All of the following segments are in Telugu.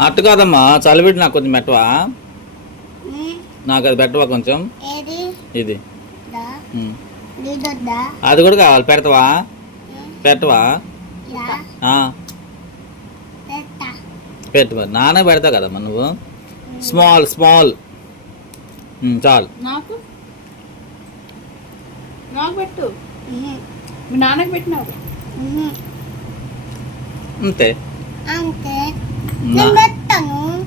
అట్టు కాదమ్మా చలివిడి నాకు కొంచెం పెట్టవా? నాకు అది పెట్టవా కొంచెం? ఏది? ఇది. అది కూడా కావాలి పెడతావా? పెట్టవా దా. ఆ, పెడతా. పెట్టు మరి. నాన్న పెడతావు కదమ్మా నువ్వు. Small small. చాలు. నాకు? నాకు పెట్టు. ఉహు, మీ నాన్నకి పెట్టినావు. అంతే. అంతే. నేను పెట్టను.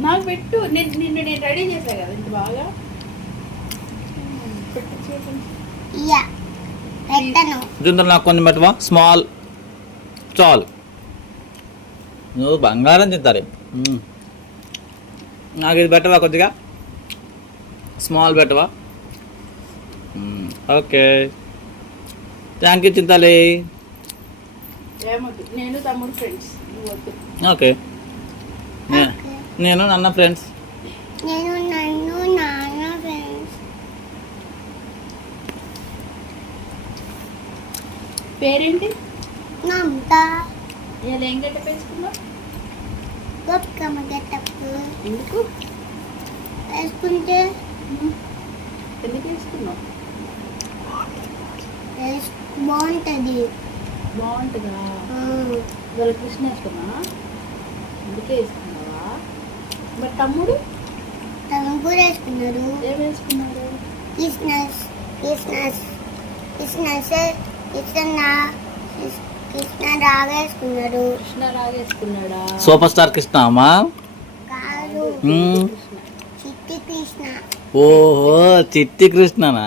నాకు పెట్టు. నేను నిన్ను నేను రెడీ చేశా కదా ఇంత బాగా? పెట్టను. దీంతో నాకు కొన్ని పెట్టవా? స్మాల్ చాలు నువ్వు బంగారం తింటారు. నాకు ఇది పెట్టవా కొద్దిగా? స్మాల్ పెట్టవా? ఓకే. థ్యాంక్ యూ నేను తమ్ముడు ఫ్రెండ్స్. నే- ఓకే. నేను నన్న ఫ్రెండ్స్ నేను నన్ను నాన్న ఫ్రెండ్స్ పేరేంటి? నమ్ముత ఇలా ఏం గట్ట వేసుకున్నావు? గొప్పకమ్మ గెట్టప్పు ఎందుకు? వేసుకుంటే? ఎందుకు వేసుకున్నావు? వేస్- బాగుంటది. బాగుంటుందా? ఆ, ఇవాళ కృష్ణాష్టమా? అందుకే వేసుకున్నావా? మరి తమ్ముడు? తను కూడా వేసుకున్నారు ఏం వేసుకున్నాడు? కృష్ణస్ కృష్ణస్ కృష్ణస్ కృష్ణ కృష్ణ రాగా వేసుకున్నారు కృష్ణ రాగా వేసుకున్నాడా? సూపర్ స్టార్ కృష్ణ అమ్మా? కాదు. కృష్ణ చిట్టి కృష్ణ. ఓహో చిట్టి కృష్ణనా?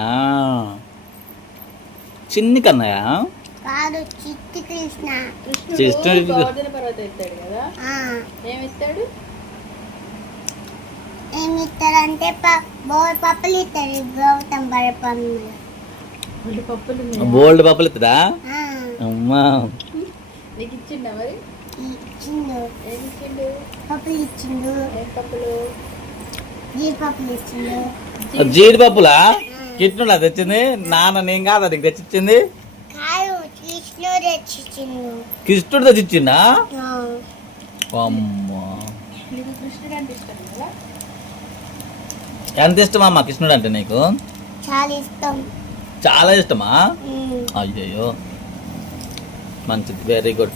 చిన్ని కన్నయ్య? కాదు చిట్టి కృష్ణ. కృష్ణుడు కృష్ణుడికి- గోవర్ధన పర్వతం ఎత్తాడు కదా? ఆ, ఏం ఎత్తాడు? ఇస్తారంటే బోర్ పప్పులు ఇస్తారు గౌతమ ఉన్నాయా? బోల్డ్ పప్పులు ఇస్తుందా అమ్మా. నీకు ఇచ్చిండా మరి? ఇచ్చిండు. ఇచ్చిండు? పప్పులు ఇచ్చిండు. ఏం పప్పులు? జీ పప్పులు ఇచ్చిండు జీడిపప్పులా? కిట్నుడా తెచ్చింది? నాన్న నేను కాదా నీకు తెచ్చిచ్చింది? కృష్ణుడు తెచ్చిచ్చిండు. తెచ్చిచ్చిందా అమ్మా. కృష్ణుడు అంటే ఇష్టం కదా? ఎంత ఇష్టమా అమ్మా కృష్ణుడు అంటే నీకు? చాలా ఇష్టం. చాలా ఇష్టమా? అయ్యయ్యో. మంచిది. వెరీ గుడ్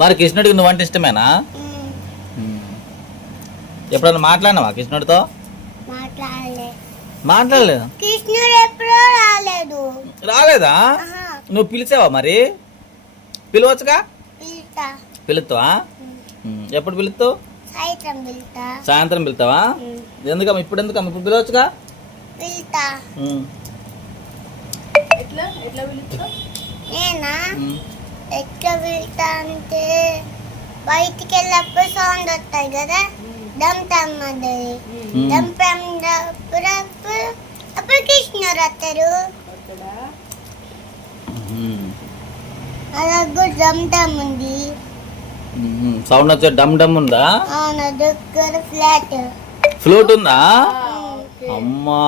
మరి కృష్ణుడికి నువ్వంటే ఇష్టమేనా. ఎప్పుడన్నా మాట్లాడినావా కృష్ణుడితో? మాట్లాడలే. మాట్లాడలేదు? కృష్ణుడు ఎప్పుడో రాలేదు. నువ్వు పిలిచావా మరి? పిలవచ్చుగా? పిలుతా పిలుస్తావా ఉమ్. ఎప్పుడు పిలుస్తావు సాయంత్రం పిలుతా సాయంత్రం పిలుతావా ఎందుకమ్మా ఇప్పుడు ఎందుకమ్మా? ఇప్పుడు పిలవచ్చుగా. ఎట్లా? పిలుతా అంటే బయటికి వెళ్ళినప్పుడు సౌండ్ వస్తాయి కదా. దమ్ దమ్ అప్పుడు కృష్ణుడు వస్తారు ఉంది. సౌండ్ వచ్చే డమ్ డమ్ ఉందా? ఫ్లాట్. ఉందా? అమ్మా.